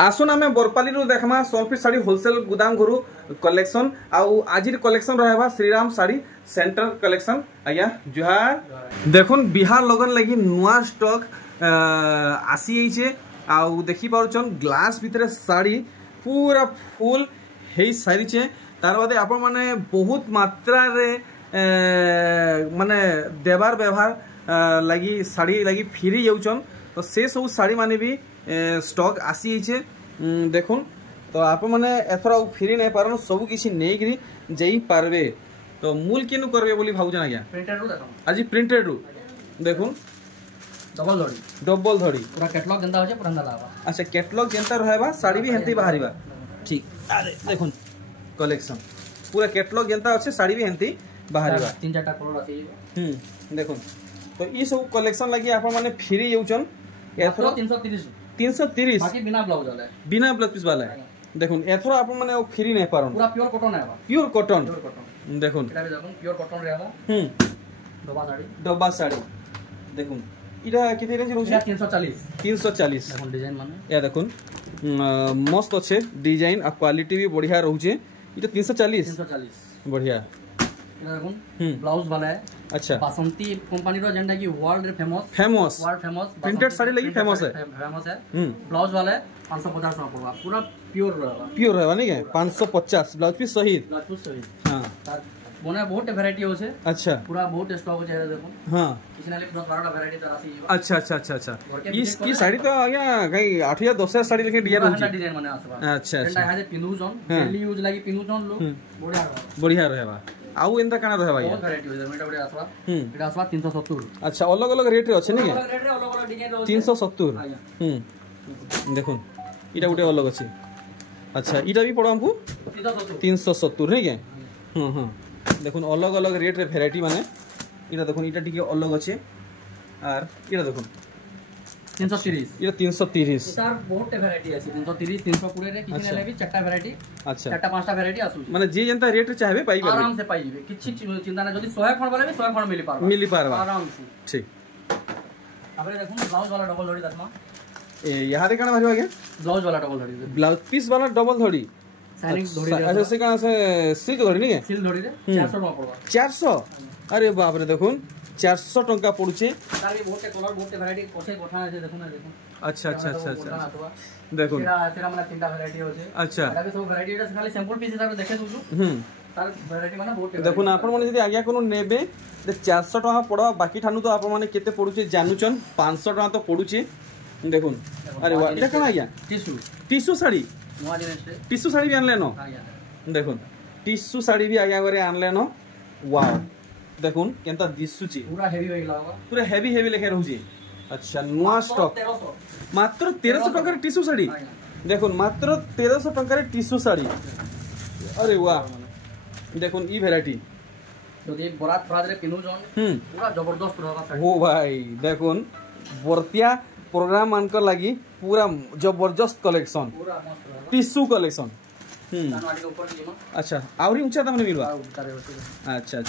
आसन आम बरपाली देखमा सोनपुर साड़ी होलसेल गुदाम घरू कलेक्शन आउ आजिर कलेक्शन रहा श्रीराम साड़ी सेंटर कलेक्शन। आज्ञा जुहार देखुन बिहार लगन लगी नुआ स्टॉक आसी आउ देखी पारुछन ग्लास भितर साड़ी पूरा फुल हे सारी तार बादे आप माने बहुत मात्रा रे माने देवार व्यवहार लगी साड़ी लगी फिरी जाउछन तो से सब साड़ी माने भी स्टॉक आसी देखुन तो आप मैंने एथर फिरी नहीं पारन सब किसी नहीं जाई पारबे तो मूल केनु करबे बोली भाउजन आज्ञा प्रिंटेड रू देखो आज प्रिंटेड रू देखुन डबल धड़ी पूरा कैटलॉग जंदा होचे पुरंदा लावा। अच्छा कैटलॉग जंता रहबा साड़ी भी हेंती बाहरीबा ठीक। अरे देखुन कलेक्शन पूरा कैटलॉग जंता होचे साड़ी भी हेंती बाहरीबा तीन चारटा कलर आसी देखुन तो ई सब कलेक्शन लगी आप माने फ्री जाउछन एथर 330 बाकी बिना ब्लाउज वाला बिना ब्लाउज पीस वाला देखुन एथर आप माने फ्री नहीं पारन पूरा प्योर कॉटन है प्योर कॉटन देखुन एटा भी देखुन प्योर कॉटन रहबा डब्बा साड़ी देखुन इरा केते रेंज रहउछे 340 देखुन डिजाइन माने या देखुन मस्त अच्छे डिजाइन आ क्वालिटी भी बढ़िया रहउछे इटा 340 बढ़िया इरा देखुन ब्लाउज वाला है। अच्छा बासंती कंपनी रो जेंडा की वर्ल्ड फेमस प्रिंटेड साड़ी लगी फेमस है ब्लाउज वाला है 550 में पड़वा पूरा प्योर रहबा नहीं है 550 ब्लाउज पीस सहित हां बोने बहुत वैरायटी होছে। अच्छा पूरा बहुत स्टॉक होছে देखो हां किसी ने 10 12 वैरायटी तो आसी अच्छा ई साड़ी तो आज्ञा कई 8 या 10 साड़ी लेके डिजाइन होची डिजाइन माने आसबा। अच्छा एंडा हाजे पिनु जोन डेली यूज लागि पिनु जोन लो बढ़िया रहबा आउ एंदा काना रहबा बहुत वैरायटी होছে मेटा बडे आसबा एटा आसबा 370। अच्छा अलग अलग रेट रे अछि नहीं अलग रेट रे अलग अलग डिजाइन रो 370 देखुन इटा गुटे अलग अछि। अच्छा इटा भी पड़ो हमको 370 नहीं के देखुन अलग अलग रेट रे वैरायटी माने इटा देखुन इटा टिके अलग अछि आर इटा देखुन 330 इटा 330 सर बहुत वैरायटी अछि 330 320 रे किछि ने भी चारटा वैरायटी अच्छा चारटा पांचटा वैरायटी आसु माने जे जनता रेट रे चाहबे पाई परबे आराम से पाइबे किछि चिंता ना जदी 100 खण वाला भी 100 खण मिली पारबा आराम से ठीक। आबे देखुन ब्लाउज वाला डबल धड़ी दसमा ए यहां रे काना भारी आगे ब्लाउज वाला डबल धड़ी ब्लाउज पीस वाला डबल धड़ी साइनिंग धड़ी अच्छा से काना से सिल्क धड़ी नहीं है सिल्क धड़ी रे 400 टका पड़वा 400 अरे बाप रे देखुन 400 टका पड़ुचे तार भी बहुत कलर बहुत वैरायटी कोसे कोठा है देखुन देखुन अच्छा देखुन तेरा माने तीनटा वैरायटी होचे। अच्छा एटा भी सब वैरायटी एटा खाली सैंपल पीस हिसाब से देखे दूछु तार वैरायटी माने बहुत देखुन आपण माने जदी आज्ञा कोनो नेबे 400 टका पड़वा बाकी ठानु तो आपण माने केते पड़ुचे जानुचन 500 टका तो पड़ुचे देखुन। अरे वाह एटा कना आज्ञा टिश्यू साड़ी नवा जिनिस टिश्यू साड़ी भी आनले न देखुन टिश्यू साड़ी भी आज्ञा करे आनले न वाओ देखुन केनता दिसुची पूरा हेवी लेखे रहउची। अच्छा नुआ स्टॉक मात्र 1300 टका टिश्यू साड़ी देखुन मात्र 1300 टका टिश्यू साड़ी। अरे वाह देखुन ई वैरायटी जदी बरात फ्राज रे पिनु जोन पूरा जबरदस्त रहबा साड़ी हो भाई देखुन बरतिया प्रोग्राम मानकर लगी पूरा जबरदस्त कलेक्शन पूरा मस्त रहबा टिश्यू कलेक्शन तानवाडी के ऊपर जीमा। अच्छा आवरी ऊंचा दाम ने मिलबा अच्छा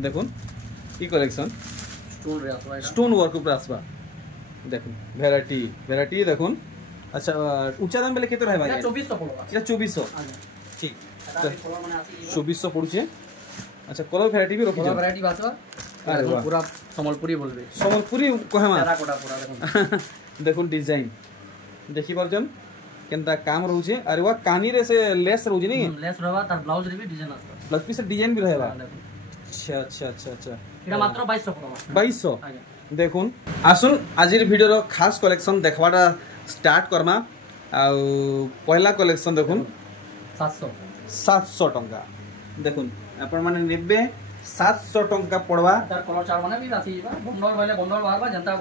देखुन ई कलेक्शन स्टोन वर्क ऊपर आसबा देखुन वैरायटी देखुन। अच्छा ऊंचा दाम बेले केते रहबा 2400 पड़बा या 2400 ठीक 2400 पड़ुचे। अच्छा कलर वैरायटी भी रखि वैरायटी बासबा अरे वाह पूरा संबलपुरी बोलबे संबलपुरी कहमा तेरा कोटा पूरा देखुन देखुन डिजाइन देखि परजन केनता काम रहउचे। अरे वाह कानी रे से लेस रहउचे नहीं लेस रहबा तार ब्लाउज रे भी डिजाइन आसबा ब्लाउज पीस डिजाइन भी रहबा। अच्छा एटा मात्र 2200 पड़बा 2200 देखुन आसुन आजिर वीडियो खास कलेक्शन देखवाटा स्टार्ट करमा आ पहला कलेक्शन देखुन 700 टंका देखुन आपण माने नेबे 700 टंका पड़वा तार कलर चार माने भी रासी बा बंडल बाहरबा जनता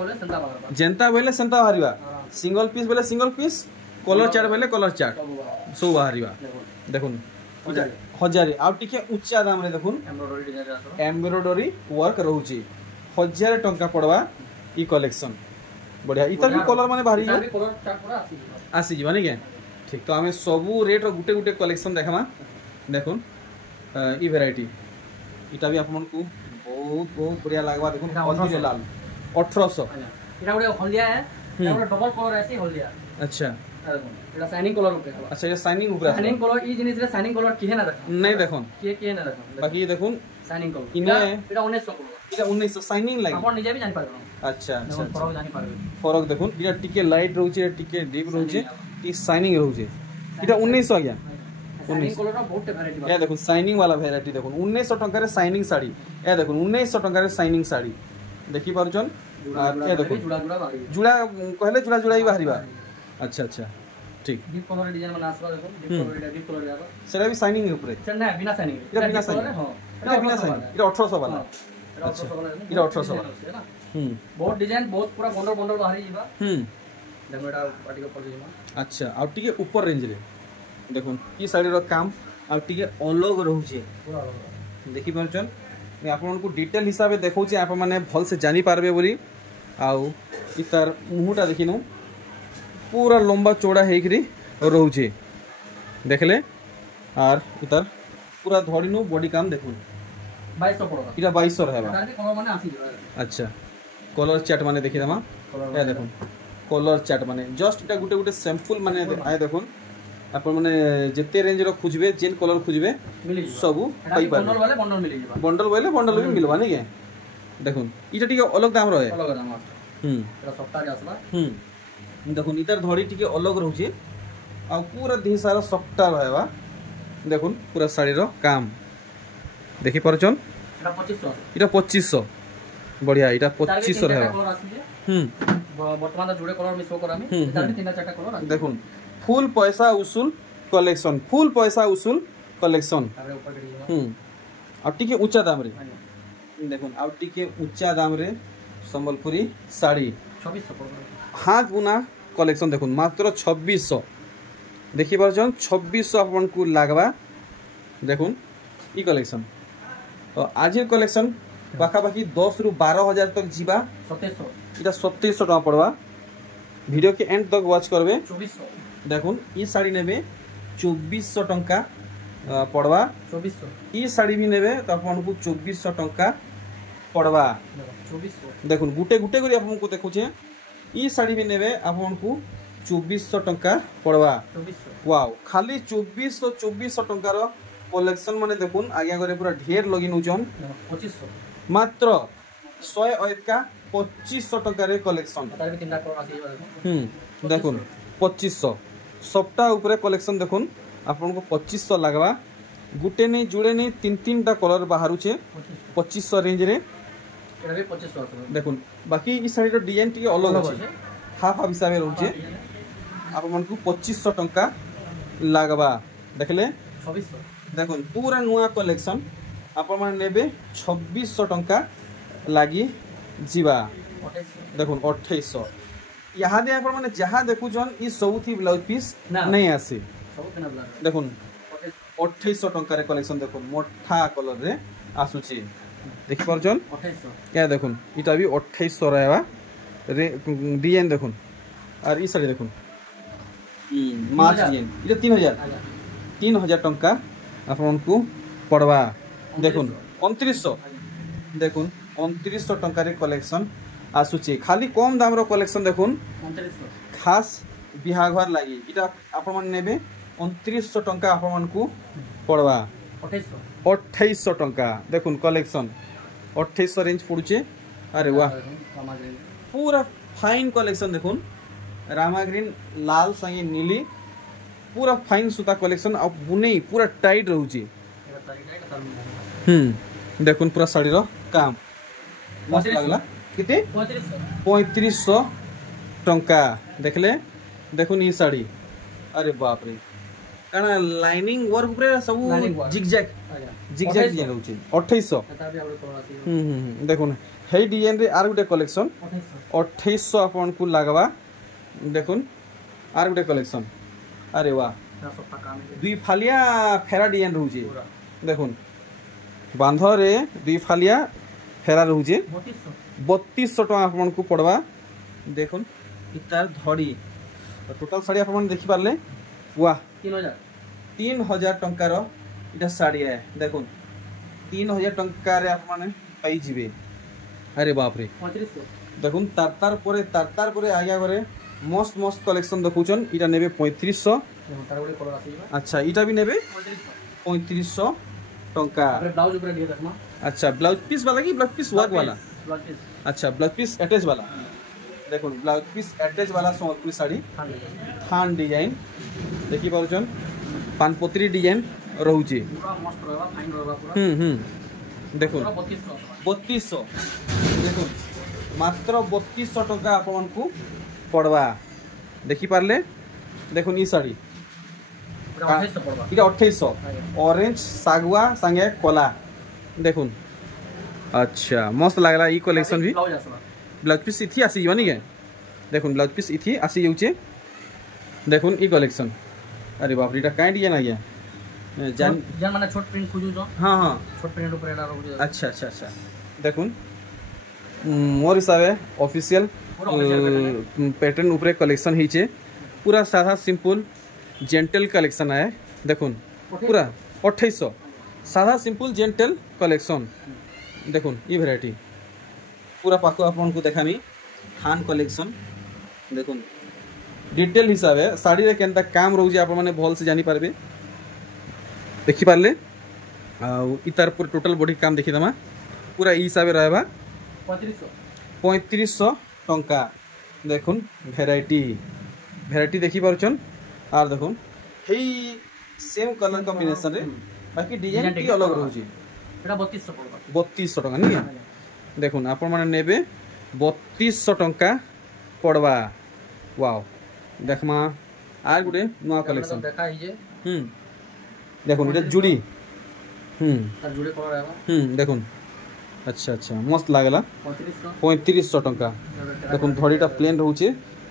बोले सेंता बाहरबा सिंगल पीस बोले सिंगल पीस कलर चार्ट बोले कलर चार्ट सब बाहरबा देखुन 1000 आ टिके ऊंचा दाम रे देखुन एम्ब्रॉयडरी वर्क रहउची 1000 टंका पड़वा ई कलेक्शन बढ़िया इतर भी कलर माने बाहरी कलर चार्ट पूरा आसी जीवा नहीं के ठीक। तो हमें सबू रेट गुटे कलेक्शन देखमा देखुन ई वैरायटी इटा भी आपन को बहुत बढ़िया लागबा देखुन हल्दी रे लाल 1800 एटा गुटे हल्दिया है एटा गुटे डबल कलर आसी हल्दिया। अच्छा দেখুন এটা শাইনিং কলর উপরে হলো। আচ্ছা এটা শাইনিং উপরে শাইনিং কলর এই জিনিসরে শাইনিং কলর কিহে না দেখুন নাই দেখুন কিহে না দেখুন বাকি দেখুন শাইনিং কলর ইনে এটা 1900 কলর এটা 1900 শাইনিং লাগি আপন নিজে भी জানি পারবেন। আচ্ছা আচ্ছা ফরক জানি পারবেন ফরক দেখুন এটা টিকে লাইট রହୁଛି টিকে ডিপ রହୁଛି টি শাইনিং রହୁଛି এটা 1900 আজ্ঞା শাইনিং কলরটা বহুত ভ্যারাইটি এ দেখুন শাইনিং वाला ভ্যারাইটি দেখুন 1900 টঙ্কারে শাইনিং শাড়ি এ দেখুন 1900 টঙ্কারে শাইনিং শাড়ি দেখি পারছন আর এ দেখুন জুড়া জুড়া বাড়ি জুড়া কহলে জুড়া জুড়াই বাহারিবা আচ্ছা আচ্ছা ঠিক ডিপ কলর ডিজাইন মানে আসবা দেখুন ডিপ কলর এটা ডিপ কলর যাবে সেটা भी শাইনিং এর উপরে না বিনা শাইনিং এটা বিনা শাইনিং হ্যাঁ এটা বিনা শাইনিং এটা 1800 वाला আচ্ছা এটা 1800 वाला বহুত ডিজাইন বহুত পুরা বন্ডল বন্ডল বাহারি ଯିବା দেখো এটা পার্টি উপর ଯିବା আচ্ছা আর টিকে উপর রেঞ্জ রে দেখুন এই শাড়ির কাম আর টিকে অলগ রହୁଛି পুরা দেখি পারছন मैं आपको डिटेल हिसाब से देखा आप मैंने भल से जानी पारबे बोली आउ तार मुहटा देखिनु पूरा लंबा चौड़ा होकरी रोचे देखले और इतार पूरा धड़ीनु बॉडी काम देखुन 2200 पड़ो इटा 2200 रहबा कलर माने आसी ଯିବା अच्छा कलर चार्ट माने देखि दमा ए देखुन कलर चार्ट माने जस्ट इटा गुटे गुटे सैंपल माने आए देखुन अपन माने जते रेंज रो खोजबे जेन कलर खोजबे मिली सब पाई पार बंडल वाले बंडल मिली ଯିବା बंडल वाले बंडल भी मिलवा नहीं के देखुन इटा टिके अलग दाम रहे अलग दाम एटा सप्ताह के आसला देखुन इतार धड़ी टिके अलग रहउची आ पूरा देह सारा सफ्टा रहबा देखुन पूरा साड़ी रो काम देखि परछन एटा 2500 इटा 2500 बढ़िया इटा 2500 रहबा कलर आसी वर्तमान जुड़े कलर में शो करामी तार भी 3-4 कलर आसी देखुन फुल पैसा उसूल कलेक्शन फुल पैसा उसूल कलेक्शन तारे ऊपर के ଯିବା आ टिके ऊंचा दाम रे देखुन आ टिके ऊंचा दाम रे संबलपुरी साड़ी 2600 पड़ो हाथ बुना कलेक्शन देखुन मात्र 2600 देखि पारछन 2600 आपन को लागबा देखुन ई कलेक्शन तो आज कलेक्शन पाखा पाखी 10 रु 12000 तक जीवा 2700 इटा 2700 टका पड़वा वीडियो के एंड तक वॉच करबे 2400 देखुन ई साड़ी नेबे 2400 टंका पड़वा 2400 ई साड़ी भी नेबे तो आपन को 2400 टंका पड़वा 2400 देखुन गुटे गुटे करी आपन को देखुछे ई साड़ी भी नेबे आपन को 2400 टंका पड़वा 2400 वाओ खाली 2400 टंका रो कलेक्शन माने देखुन आगे करे पूरा ढेर लगी नउचन 2500 मात्र 100 का 2500 टंका रे कलेक्शन तार भी 3 कलर आसी ଯିବା देखो देखुन 2500 सबटा ऊपर कलेक्शन देखुन आपन को 2500 लागबा गुटे नहीं जुड़े नहीं 3 टा कलर बाहर छे 2500 रेंज रे एटा भी 2500 आसी देखुन बाकी ई साड़ी रो डिजाइन टी अलग अछि हाफ हाफ हिसाब रे रहउछे आपन को 2500 टंका लागबा देखले 2600 देखुन पूरा नुआ कलेक्शन आपन माने नेबे 2600 टंका लागी जीवा 2800 देखुन 2800 यहाँ दे आपन माने जहाँ देखुछन ई सब थी ब्लाउज पीस नहीं आसे सब केना ब्लाउज देखुन 2800 टंका रे कलेक्शन देखुन मोठा कलर रे आसुची देखि परछन 2800 क्या देखुन इटा भी 2800 रहबा रे डिजाइन देखुन और ई साड़ी देखुन मार्च डिजाइन इटा 3000 टंका आपन को पड़वा देखुन 2900 देखुन 2900 टंका रे कलेक्शन आसुची खाली कम दाम रो कलेक्शन देखुन 2900 खास बिहाघर लागि इटा आपन मन नेबे 2900 टंका आपन मन को पड़वा 2800 टंका देखुन कलेक्शन 2800 रेंज पड़ुचे अरे वाह पूरा फाइन कलेक्शन देखुन रामा ग्रीन लाल संगे नीली पूरा फाइन सूता कलेक्शन अब बुने पूरा टाइट रहउची देखुन पूरा साड़ी रो काम मस्त लागला किते 3500 टंका देखले देखुन ई साड़ी अरे बाप रे काना लाइनिंग वर्क ऊपर सब जिगजैग जे रहउची 2800 देखुन हे डिजाइन रे आर गुटे कलेक्शन 2800 आपन को लागबा देखुन आर गुटे कलेक्शन अरे वाह दुई फालिया फेरा डिजाइन रहउची देखुन बांध रे दुई फालिया फेरा रहउची 3200 टका आपन को पड़वा देखुन इतार धड़ी टोटल साड़ी आपन देखि पारले वाह 3000 टंका रो इटा साड़ी है देखुन 3000 टंका रे आपन पाई जिबे अरे बाप रे 3500 देखुन तार तार परे आगे करे मस्त मस्त कलेक्शन देखुचन इटा नेबे 3500 तार गुडी कलर आसी अच्छा इटा भी नेबे 3500 टंका ब्लाउज ऊपर दिए देखमा अच्छा ब्लाउज पीस वाला की ब्लाउज पीस वर्क वाला ब्लाउज पीस अच्छा ब्लाउज पीस अटैच वाला देखो ब्लाउज पीस अटैच वाला संबलपुरी साड़ी थान डिजाइन देखि पाउचन पानपत्री डिजाइन रहउची पूरा मस्त रहबा फाइन रहबा पूरा देखो 3200 देखो मात्र 3200 टंका आपन को पड़वा देखि पारले देखो ई साड़ी पूरा 2800 पड़बा इटा 2800 ऑरेंज सागवा संगे कोला देखुन अच्छा मस्त लागला ई कलेक्शन भी ब्लाउज पीस इथि आसी जवानी के देखुन ब्लाउज पीस इथि आसी जाउचे देखुन ई कलेक्शन अरे बाप रे इटा काई डिजाइन आ गया जान माने छोट प्रिंट खोजु जो हां हां छोट प्रिंट ऊपर एडा रहउ अच्छा अच्छा अच्छा देखुन मोर हिसाबे ऑफिशियल पैटर्न ऊपर कलेक्शन हिचे पूरा साधा सिंपल जेंटल कलेक्शन है देखुन पूरा 2800 साधा सिंपल जेंटल कलेक्शन देखुन ये वैरायटी पूरा पाखो आपन को देखामी थान कलेक्शन देखुन डिटेल हिसाब है साड़ी रे केनता काम रहउजे आप माने भल से जानि पारबे देखि पारले आ इतार पूरा टोटल बॉडी काम देखि दमा पूरा ई हिसाब रे रहबा 3500 टंका देखुन वैरायटी देखि पारुचन आर देखुन हेई सेम कलर कॉम्बिनेशन रे बाकी डिजाइन की अलग रहउची एटा 3200 पड़बा 3200 टंका नहीं देखुन आपण माने नेबे 3200 टंका पड़वा वाओ देखमा आर गुडे नवा कलेक्शन देखा ही जे देखुन इटा जुड़ी तार जुड़े कलर आबा देखुन अच्छा अच्छा मस्त लागला 3500 टंका देखुन धड़ीटा प्लेन रहउचे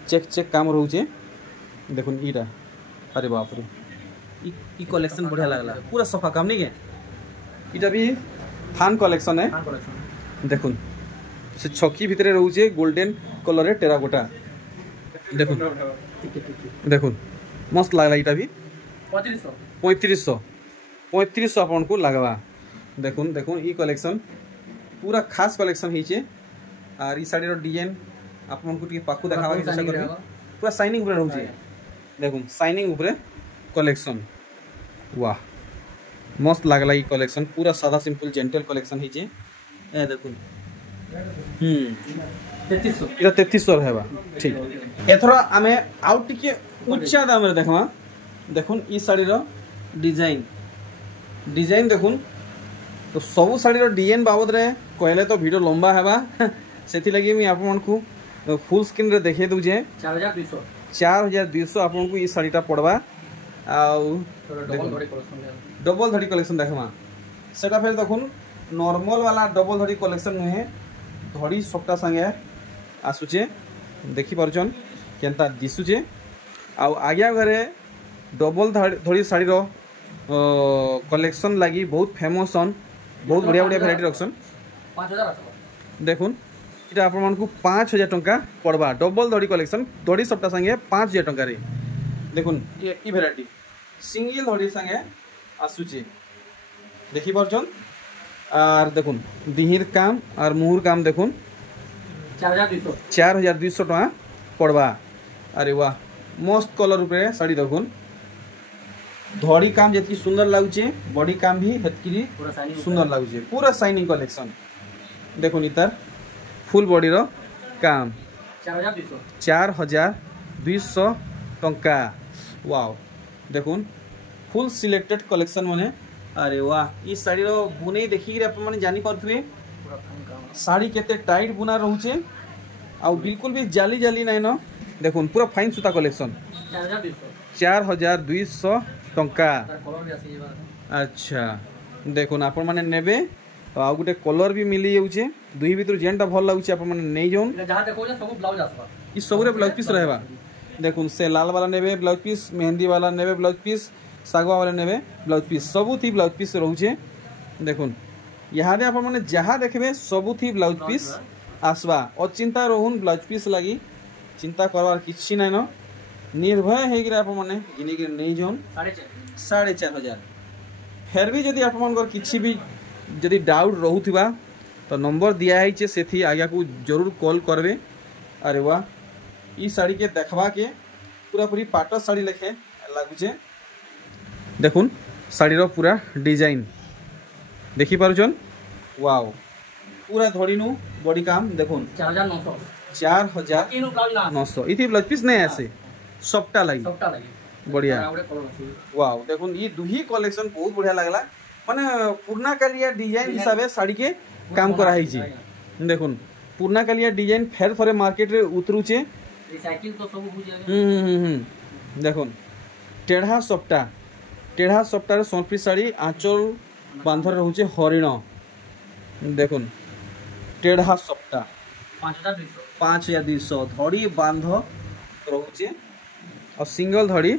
चेक काम रहउचे देखुन ईटा अरे बाप रे ई कलेक्शन बढ़िया लागला पूरा सफा काम नहीं के इटा भी थान कलेक्शन है देखुन से छकी भितरे रहउचे गोल्डन कलर रे टेराकोटा देखुन मस्त लागला इटा भी 3500 अपन को लगवा देखुन ई कलेक्शन पूरा खास कलेक्शन हिचे और ई साड़ी रो डिजाइन आपन को टिके पाखु देखावा के चेष्टा करबे पूरा शाइनिंग ऊपर रहउचे देखुन शाइनिंग ऊपर कलेक्शन वाह मस्त लागला ई कलेक्शन पूरा सादा सिंपल जेंटल कलेक्शन हिचे ए देखुन 3300 रहबा ठीक एथरा आमे आउ टिके उच्चा दाम रे देखमा देखुन ई साड़ी रो डिजाइन देखुन तो सब साड़ी रो डिजाइन बाबद रे कहले तो वीडियो लंबा हेबा सेति लगी मी आपन को फुल स्क्रीन रे देखे दउ जे 4200 आपन को ई साड़ीटा पड़वा आउ डबल धड़ी कलेक्शन देखमा सेटा फिर देखुन नॉर्मल वाला डबल धड़ी कलेक्शन नुहे धड़ी सबटा संगे आसुचे देखि परचन केनता दिसुचे आउ आज्ञा घरे डबल धड़ी साड़ी रो कलेक्शन लगी बहुत फेमस सन बहुत बढ़िया वैरायटी रखसन 5000 देखुन इटा आपण मन को 5000 टंका पड़वा डबल धड़ी कलेक्शन धड़ी सबटा संगे 5000 टंका रे देखुन ई वैरायटी सिंगल धड़ी संगे आसुचे देखि परचन आर देखुन दिहिर काम और मुहुर काम देखुन 4200 टका पड़वा अरे वाह मस्त कलर ऊपर साड़ी देखुन धड़ी काम जेतकी सुंदर लागुचे बॉडी काम भी हेतकी सुंदर लागुचे पूरा शाइनिंग कलेक्शन देखुन इतार फुल बॉडी रो काम 4200 टंका वाओ देखुन फुल सिलेक्टेड कलेक्शन माने अरे वाह ई साड़ी रो बुनै देखि रे अपन माने जानि परथुए साड़ी केते टाइट बुना रहउचे आ बिल्कुल भी जाली नै न देखुन पूरा फाइन सूता कलेक्शन 4200 टंका अच्छा देखुन आपण माने नेबे आ गुटे कलर भी मिली जाउचे दुई भीतर जेनटा भल लागुचे आपण माने नै जोन जहां देखो सब ब्लाउज आसबा ई सबरे ब्लाउज पीस रहबा देखुन से लाल वाला नेबे ब्लाउज पीस मेहंदी वाला नेबे ब्लाउज पीस सागवा वाला नेबे ब्लाउज पीस सबुथी ब्लाउज पीस रहउचे देखुन यहाँ दे आपण माने जहां देखबे सबुथी ब्लाउज पीस आसबा अचिंता रहउन ब्लाउज पीस लागि चिंता करवार किछि नै न निर्भय हेगिरे आप माने जिनेगिरे नै जोन 4500 फेर भी जदि आप मानकर किछि भी जदि डाउट रहउथिबा तो नंबर दिया है सेथि आज्ञा को जरूर कॉल करबे अरे वाह ई साड़ी के देखवा के पूरा पूरी पाट साड़ी लेखे लगुचे देखुन शाढ़ीर पूरा डिजाइन देखी पारुचन वाओ पूरा धड़ीनु बॉडी काम देखुन 4900 इथि ब्लाउज पीस नहीं आसे सबटा लगी बढ़िया वाओ देखुन ये दुही कलेक्शन बहुत बढ़िया लगला माने पुरना कालिया डिजाइन हिसाब से साड़ी के काम करा है जी देखुन पुरना कालिया डिजाइन फेर थरे मार्केट रे उतरुचे रिसाइकिल तो सब हो जाएगा देखुन टेढ़ा सप्टा रे सोनप्री साड़ी आंचल बांधर रहउचे हरिण देखुन टेढ़ा सप्टा 5200 धड़ी बांध रहउचे और सिंगल धड़ी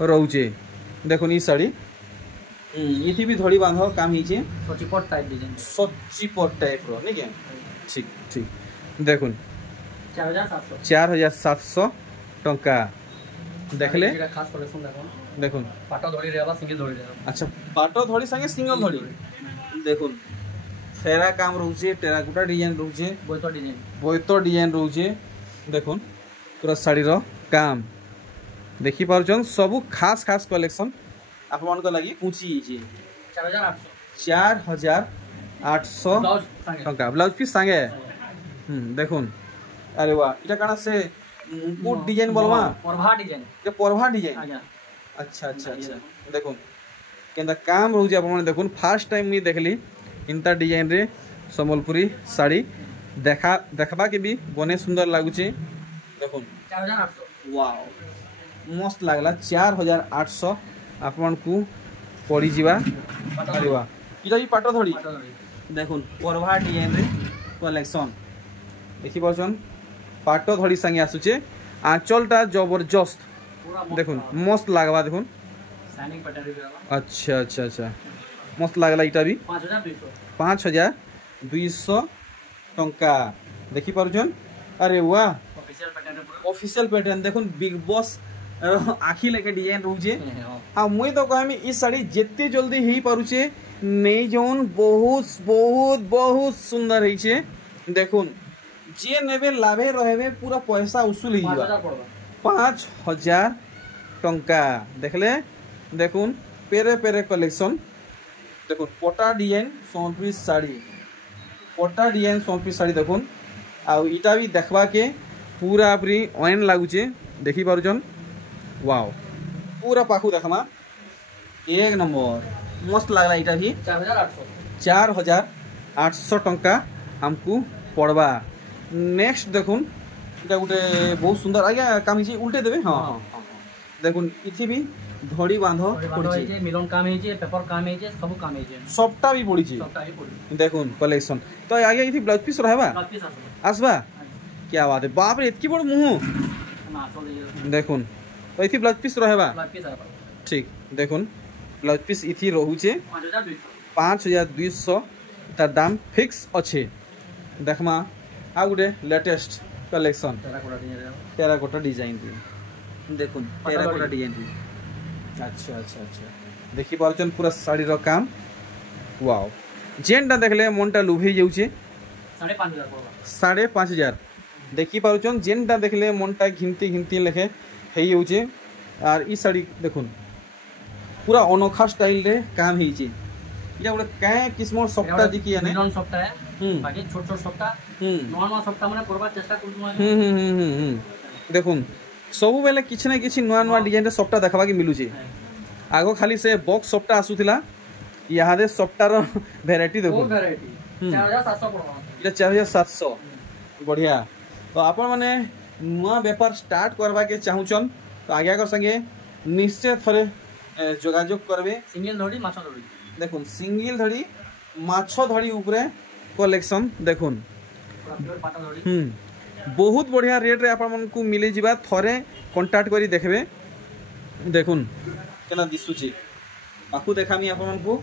रहउचे देखुन ई साड़ी इथि भी धड़ी बांध काम हिचे सचिपट टाइप रो नहीं क्या ठीक ठीक देखुन 4700 टंका देखले खास कलेक्शन देखो देखुन पाटो धड़ी रेवा सिंगल धड़ी रेवा अच्छा पाटो धड़ी संगे सिंगल धड़ी देखुन फेरा काम रहउचे टेराकोटा डिजाइन रहउचे बोयतो डिजाइन रहउचे देखुन पूरा साड़ी रो काम देखि पारुचन सब खास खास कलेक्शन आप मन को लगी पूछी जे 4800 टंका ब्लाउज पीस संगे देखुन अरे वाह इटा काना से मुकुट डिजाइन बोलवा परभा डिजाइन अच्छा अच्छा अच्छा देखुन केंदा काम रहउचे आप मन देखुन फर्स्ट टाइम मी देखली इंता डिजाइन रे संबलपुरी साड़ी देखबा के भी बने सुंदर लागुचे देखुन 4800 वाओ मस्त लागला 4800 आपन को पड़ी जीवा अरे वाह इटा भी पाटो धड़ी देखुन परभा डिजाइन रे कलेक्शन देखि परछन पाटो धड़ी संगे आसुचे आंचलटा जबरदस्त देखुन मस्त लागबा देखुन शाइनिंग पैटर्न रे अच्छा अच्छा अच्छा मस्त लागला इटा भी 5200 टंका देखि पारुछन अरे वाह ऑफिशियल पैटर्न देखुन बिग बॉस आखी लेके डिजाइन रहउचे आ मुई तो कहमी ई साड़ी जेते जल्दी ही पारुचे नहीं जोन बहुत बहुत बहुत सुंदर रही देखुन जे नेबे लाभे रहबे पूरा पैसा उसूल ही 5000 टंका देखले देखुन पेरे पेरे कलेक्शन देखुन पटा डिजाइन सोनप्री साड़ी देखुन आ इटा भी देखबा के पूरा पूरी ऑन लागुचे देखि पारुचन वाओ पूरा पाखु देखमा एक नंबर मस्त लागला इटा भी 4800 टंका हमको पड़वा नेक्स्ट देखुन इटा गुटे बहुत सुंदर आज्ञा काम हिचे उल्टे देबे हां हां देखुन इथि भी धड़ी बांध पड़ी मिलन काम है पेपर काम है सब काम है सबटा भी पड़ी देखुन कलेक्शन तो आगे इथि ब्लाउज पीस रहबा आसबा क्या बात है बाप रे इतकी बड़ मुंह देखुन तो इथि ब्लाउज पीस रहबा ठीक देखुन ब्लाउज पीस इथि रहउचे 5200 तार दाम फिक्स अच्छे देखमा आ गुटे लेटेस्ट कलेक्शन टेराकोटा डिजाइन देखुन टेराकोटा डिजाइन अच्छा अच्छा अच्छा देखि पारुचन पूरा साड़ी रो काम वाओ जेनटा देखले मनटा लुभे जाउचे 5500 देखि पारुचन जेनटा देखले मनटा घिंती लेखे हेई जाउचे आर ई साड़ी देखुन पूरा अनोखा स्टाइल रे काम हेइचे इटा गुटे काय किस्म सप्ता दिखि आने मिलन सप्ता है बाकी छोट छोट सप्ता नॉर्मल सप्ता माने करबा चेष्टा करबो देखुन सब बेले किछ ना किछ नुआ नुआ डिजाइन रे सप्ता देखबा के मिलुचे आगो खाली से बॉक्स सप्ता आसुथिला यादे सप्ता रो वैरायटी देखो वैरायटी 4700 पड़वा इटा 4700 बढ़िया तो आपण माने नुआ व्यापार स्टार्ट करबा के चाहुचन तो आगे कर संगे निश्चय थरे जोगाजोग करबे सिंगल धड़ी माछो धड़ी देखुन सिंगल धड़ी माछो धड़ी ऊपरे कलेक्शन देखुन बहुत बढ़िया रेट रे आपण मन को मिले जिबा थरे कांटेक्ट करी देखबे देखुन केना दिसुची आकु देखामी आपण मन को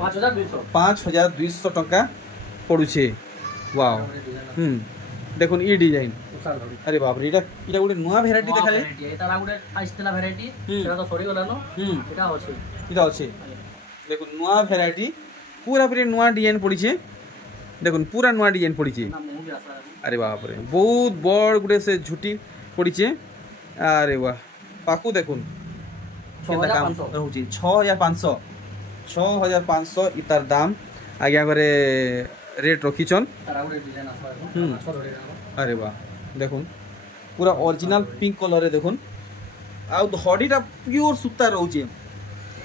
5200 टंका पडुछे वाओ देखुन ई डिजाइन अरे बाप रे इटा गुटे नुआ वैरायटी देखाले एटा गुटे आइस्तेला वैरायटी सेटा तो सरी गलानो इटा अछि देखुन नुआ वैरायटी पूरा पूरी नुआ डिजाइन पड़ीछे देखुन पूरा नुआ डिजाइन पड़ीछे भी आसला। अरे बाप रे बहुत बड़ गुटे से झुटी पड़ीचे। अरे वाह पाकू देखुन 6500 रहउची 6500 6500 इतार दाम आज्ञा घरे रेट रखीचन। तारा गुटे डिजाइन आसला माछ धरी रहबो। अरे वाह देखुन पूरा ओरिजिनल पिंक कलर रे देखुन आ धड़ीटा प्योर सूता रहउचे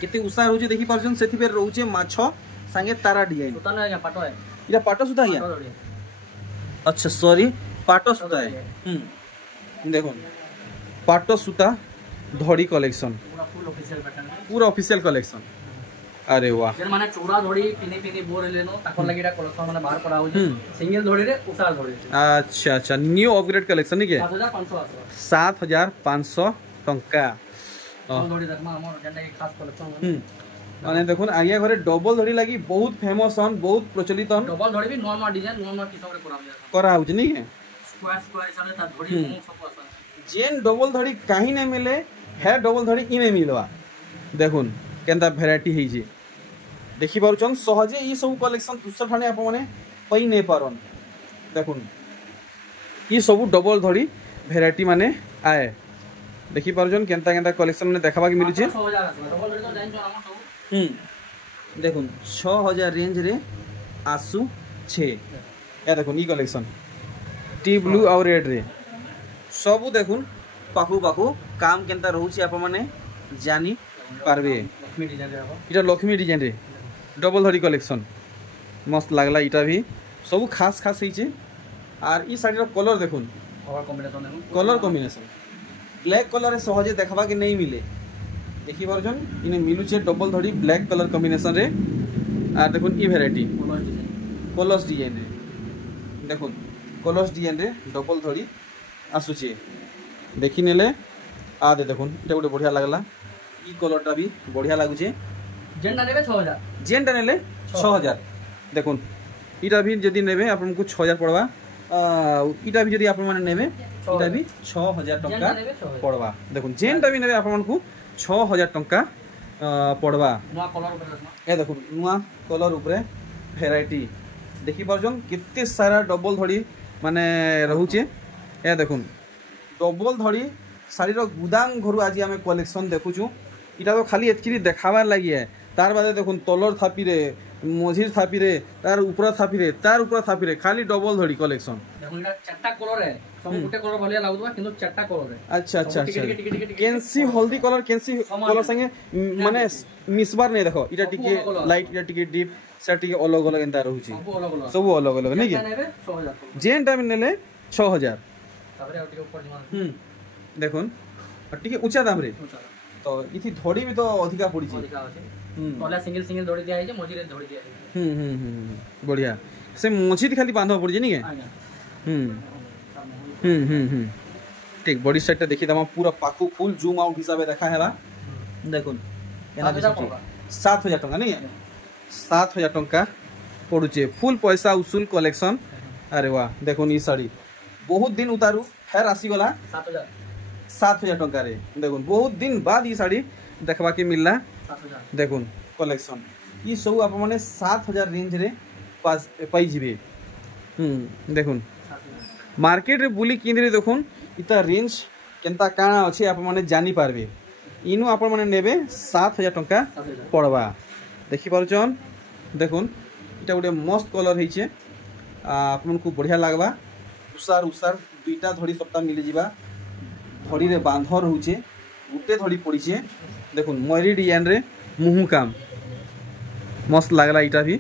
केते उषा रहउचे देखि परछन सेथि पे रहउचे माछ संगे तारा डिजाइन सूता नै या पाटो है इरा पाटो सूता है। अच्छा सॉरी पाटो सूता है। देखुन पाटो सूता धड़ी कलेक्शन पूरा फुल ऑफिशियल पैटर्न पूरा ऑफिशियल कलेक्शन। अरे वाह जेन माने चूड़ा धड़ी पिनी पिनी बोर लेनो ताको लागिरा कलेक्शन माने बाहर करा होजे सिंगल धड़ी रे उषा धड़ी। अच्छा अच्छा न्यू अपग्रेड कलेक्शन नहीं के 7500 आसला 7500 टंका धड़ी देखमा हमर जेन एक खास कलेक्शन माने देखुन आज्ञा घरे डबल धड़ी लागि बहुत फेमस हन बहुत प्रचलित हन। डबल धड़ी भी नवा नवा डिजाइन नवा नवा किस्म रे करा होज नहीं के स्क्वायर स्क्वायर साले ता धड़ी सब आसा जेन डबल धड़ी काहे ने मिले है डबल धड़ी इने मिलवा। देखुन केनता वैरायटी हे जे देखि पारुचन सहजे ई सब कलेक्शन दूसरा ठाणे आप माने पई नै पारन। देखुन ई सब डबल धड़ी वैरायटी माने आए देखि पारुचन केनता केनता कलेक्शन ने देखाबा के मिलु छे। 6000 आसला डबल धड़ी तो जाइन जो हमर सब देखुन 6000 रेंज रे आसु 6 या देखुन ई कलेक्शन टी ब्लू और रेड रे सब देखुन पाखु पाखु काम केनता रहउची आप माने जानी पारबे। लक्ष्मी डिजाइन रे हबो इटा लक्ष्मी डिजाइन रे डबल धड़ी कलेक्शन मस्त लागला इटा भी सब खास खास होइचे। और ई साड़ी रो कलर देखुन कलर कॉम्बिनेशन है कलर कॉम्बिनेशन ब्लैक कलर रे सहजे देखबा के नहीं मिले देखि परजन इने मिलुचे डबल धड़ी ब्लैक कलर कॉम्बिनेशन रे। और देखुन ई वैरायटी कलर्स डिजाइन रे देखुन कलर्स डिजाइन रे डबल धड़ी आसुचे देखि नेले आ दे देखुन इटा गोटे बढ़िया लागला ई कलरटा भी बढ़िया लागुचे। जेनटा नेबे 6000 जेनटा नेले 6000 देखुन इटा भी जदी नेबे आपनको 6000 पड़वा इटा भी जदी आप माने नेबे इटा भी 6000 टंका पड़वा। देखुन जेनटा भी नेबे आपनको 6000 टंका पड़वा। नवा कलर ऊपर ए देखुन नवा कलर ऊपर वैरायटी देखि परजन केते सारा डबल धड़ी माने रहउचे। ए देखुन डबल धड़ी साड़ी रो गुदाम घरु आज आमे कलेक्शन देखुछु इटा तो खाली एतकी देखाबार लागि है तार बादे देखुन तलर थापी रे मझिर थापी रे तार ऊपर थापी रे तार ऊपर थापी रे खाली डबल धड़ी कलेक्शन। देखुन इटा चारटा कलर है सब गुटे कलर भलिया लागुबा किंतु चारटा कलर है। अच्छा अच्छा अच्छा केंसी हल्दी कलर केंसी कलर संगे माने मिसबार नै देखो इटा टिके लाइट इटा टिके डीप से टिके अलग अलग एंता रहउची सब अलग अलग नै के 6000 जेन टाइम नेले 6000 ताबरे टिके ऊपर जमा देखुन टिके ऊंचा दाम रे तो इथि धड़ी भी तो अधिका पड़ी छी अधिका होचे तले सिंगल सिंगल धड़ी दिया है जे मझिरे धड़ी दिया है। बढ़िया से मझी खाली बांधवा पड़ी नी के ठीक बॉडी सेट देखि दमा पूरा पाकू फुल जूम आउट हिसाबे देखा हैबा। देखुन एना 7000 टंका नहीं 7000 टंका पड़ुचे फुल पैसा उसूल कलेक्शन। अरे वाह देखुन ई साड़ी बहुत दिन उतारू फेर आसी गला 7000 टंका रे। देखुन बहुत दिन बाद ई साड़ी देखबा के मिलला 7000 देखुन कलेक्शन ई सब आप माने 7000 रेंज रे पास पाई जिबे। देखुन मार्केट रे बुली किंदरे देखुन इता रेंज केनता काना अछि आप माने जानि पारबे इनु आप माने नेबे 7000 टंका पड़वा। देखि पारुचन देखुन इटा गोटे मस्त कलर हिचे आपनको बढ़िया लागबा उसार उसार दुईटा धड़ी सप्ताह मिली जिबा धड़ी रे बांध रहउचे गुटे धड़ी पड़ीचे। देखुन मयरी डिजाइन रे मुहु काम मस्त लागला इटा भी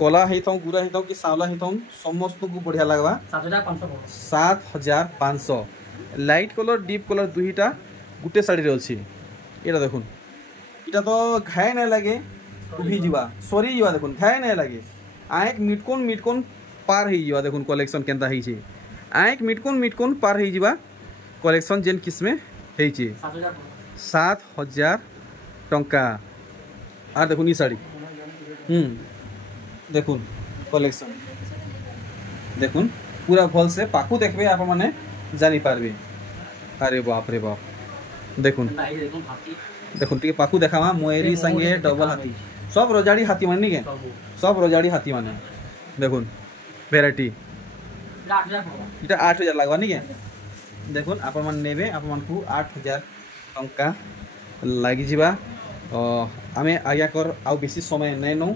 कला हेथौ गुरा हेथौ कि सावला हेथौ समस्त को बढ़िया लागबा 7500 लाइट कलर डीप कलर दुईटा गुटे साड़ी रे अछि। एटा देखुन इटा तो घाय नै लागे उभी जिबा सरी जिबा देखुन घाय नै लागे आइक मिटकोन पार हे जिबा। देखुन कलेक्शन केनता हे छै आइक मिटकोन पार हे जिबा कलेक्शन जेन किस्मे हे छै 7000 टंका। और देखुन ई साड़ी देखुन कलेक्शन देखुन पूरा भल से पाकू देखबे आप माने जानि पारबे। अरे बाप रे बाप देखुन देखुन टिके पाकू देखावा मयरी संगे डबल हाथी सब रोजाड़ी हाथी माने के सब रोजाड़ी हाथी माने। देखुन वैरायटी এটা 8000 লাগवा नहीं के देखुन आपण मन नेबे आपण मन को 8000 टंका लागि जिबा आमे आज्ञा कर आ बेसी समय नै नो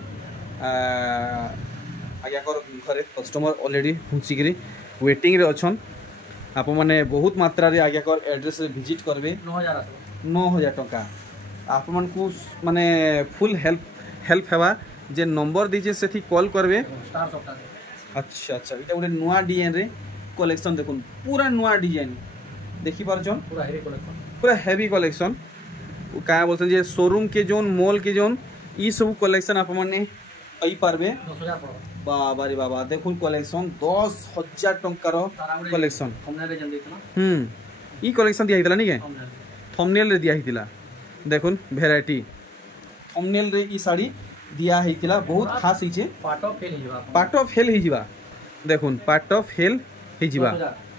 आज्ञा कर घरे कस्टमर ऑलरेडी पहुंची वेटिंग रे अछन आप माने बहुत मात्रा रे आज्ञा कर एड्रेस रे विजिट करबे 9000 टंका आप मन को माने फुल हेल्प हेबा जे नंबर दीजे सेठी कॉल करबे स्टार सॉफ्टवेयर। अच्छा अच्छा इटा गोटे नुआ डिजाइन रे कलेक्शन देखुन पूरा नुआ डिजाइन देखि पारछन पूरा हेवी कलेक्शन का बोलछन जे शोरूम के जोन मॉल के जोन ई सब कलेक्शन आप माने पई पारबे 10000 पड़ो बाबा रे बाबा देखुन कलेक्शन 10000 टंका रो कलेक्शन थंबनेल रे जन देइतना ई कलेक्शन दिया हितला नहीं के थंबनेल रे दिया हितला देखुन वैरायटी थंबनेल रे ई साड़ी दिया हितला बहुत खास हिचे पार्ट ऑफ फेल हि जिबा देखुन पार्ट ऑफ फेल हि जिबा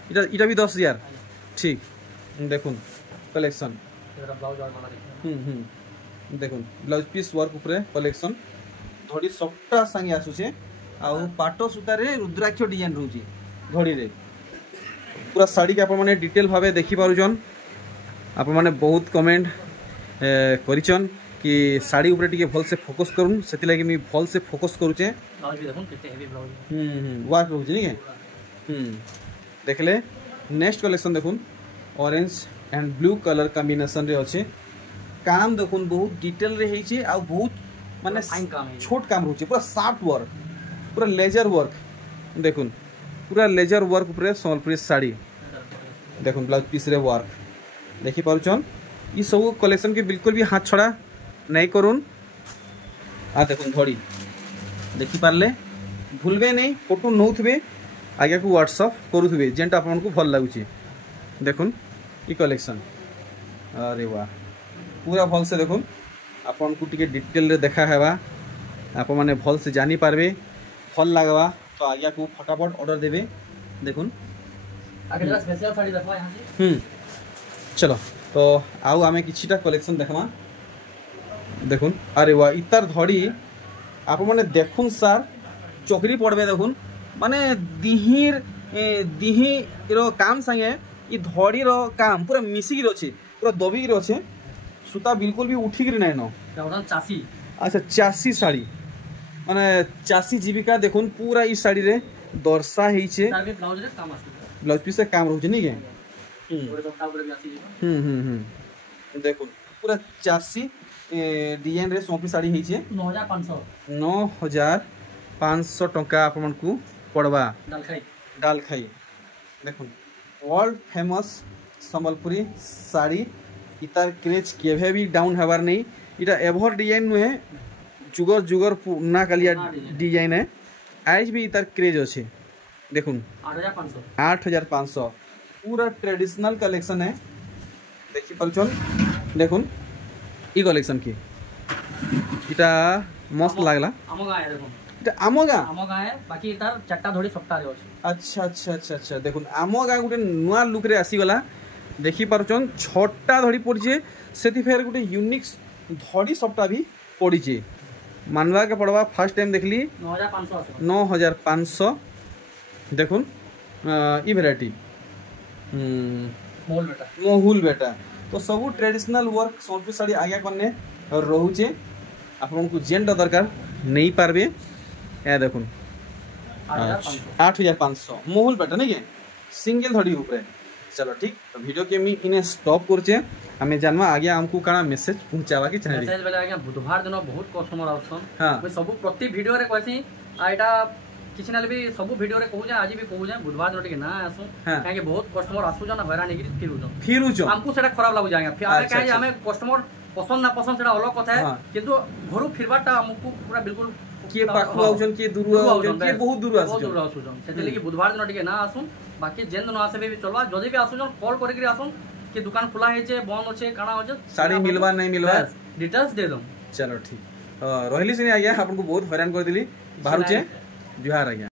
इटा भी 10000 ठीक देखुन कलेक्शन ब्लाउज और वाला देखुन ब्लाउज पीस वर्क ऊपर कलेक्शन धड़ी सबटा संगे आसुचे आउ पाटो सूता रे रुद्राक्ष डिजाइन रहउची धड़ी रे पूरा साड़ी के आपण माने डिटेल भाबे देखि पारुजन आपण माने बहुत कमेंट करिचन कि साड़ी ऊपर टिके भल से फोकस करूं सेति लागि मी भल से फोकस करूचे ब्लाउज भी देखुन केते हेवी ब्लाउज वर्क रहउची नहीं के देखले नेक्स्ट कलेक्शन देखुन orange and blue colour combination रे अछि काम देखुन बहुत डिटेल रे हेछि आ बहुत माने छोट काम रहउची पूरा सॉफ्ट वर्क पूरा लेजर वर्क देखुन पूरा लेजर वर्क ऊपर संबलपुरी साड़ी देखुन ब्लाउज पीस रे वर्क देखि पारुचन ई सब कलेक्शन के बिल्कुल भी हाथ छड़ा नहीं करूँ आ देखुन धड़ी देखि पारले भूलबे नहीं फोटो नौथबे आगे को व्हाट्सएप करुथबे जेंटा आपन को भल लागुची देखुन ई कलेक्शन अरे वाह पूरा भल से देखुन आपन को टिके डिटेल रे देखा हेबा आप माने भल से जानी पारबे भल लागबा तो आगे को फटाफट ऑर्डर देबे देखुन आगे स्पेशल साड़ी देखवा यहां से चलो तो आउ आमे किछिटा कलेक्शन देखमा देखुन अरे वाह इतार धड़ी आप माने देखुन सर चोकरी पड़बे देखुन माने दिही रो काम संगे ई धड़ी रो काम पूरा मिसी रो छे पूरा दबी रो छे सूता बिल्कुल भी उठी गिर नै न चासी अच्छा चासी साड़ी माने चासी जीविका देखुन पूरा ई साड़ी रे दर्शा हेई छे ब्लाउज रे काम आसी ब्लाउज पीस से काम रहउ छे नहीं के देखुन पूरा चासी डिजाइन रे सोपी साड़ी हेई छे 9500 टंका आप मन को पड़वा डाल खाई देखुन वर्ल्ड फेमस संबलपुरी साड़ी इतार क्रेज केभे भी डाउन हेबार नहीं इटा एभर डिजाइन नुहे जुगर जुगर ना कालिया डिजाइन है आज भी इतार क्रेज अच्छे देखुन 8500 पूरा ट्रेडिशनल कलेक्शन है देखि परचन देखुन ई कलेक्शन की इटा मस्त लागला अमगा है देखुन इटा अमगा है बाकी इतार चट्टा धोड़ी सप्ताह रे अछि अच्छा अच्छा अच्छा अच्छा देखुन अमगा गुटे नुआ लुक रे आसी गला देखि पारुचन छटा धड़ी पड़िजे सेति फेर गुटे यूनिक धड़ी सप्ताह भी पड़िजे मानवा के पड़वा फर्स्ट टाइम देखली 9500 देखुन ई वैरायटी मोहुल बेटा तो सब ट्रेडिशनल वर्क संबलपुरी साड़ी आगे करने रोचे आपन को जेंट दरकार नहीं पारबे ए देखुन 8500 मोहुल बेटा नहीं के सिंगल धड़ी ऊपर चलो ठीक तो वीडियो के मी इने स्टॉप करछे हमें जानवा आगे हमको काना मैसेज पहुंचावा के चाहे मैसेज बेले आगे बुधवार दिन बहुत कस्टमर आउसन हां मैं सब प्रति वीडियो रे कहसी आ एटा किछ नाले भी सब वीडियो रे कहू जा आज भी कहू जा बुधवार दिन के ना आसु काहे के बहुत कस्टमर आसु जना हैरान हेगिरी फिरुजो हमको सेटा खराब लागु जाएगा फिर आगे काहे हमें कस्टमर पसंद ना पसंद सेटा अलग कथा है किंतु घरु फिरबाटा हमको पूरा बिल्कुल के पाखु आउजन के दूर आउजन के बहुत दूर आसुजन सेते लगी बुधवार दिन के ना आसुन बाकी जेन दिन आसे भी चलवा जदी भी आसुजन कॉल करके आसुन कि दुकान खुला है जे बंद होचे काना होचे साड़ी मिलवा नहीं मिलवा डिटेल्स दे दम चलो ठीक रहली सिनी आ गया आपन को बहुत हैरान कर दिली बाहर छे जुहार आ गया।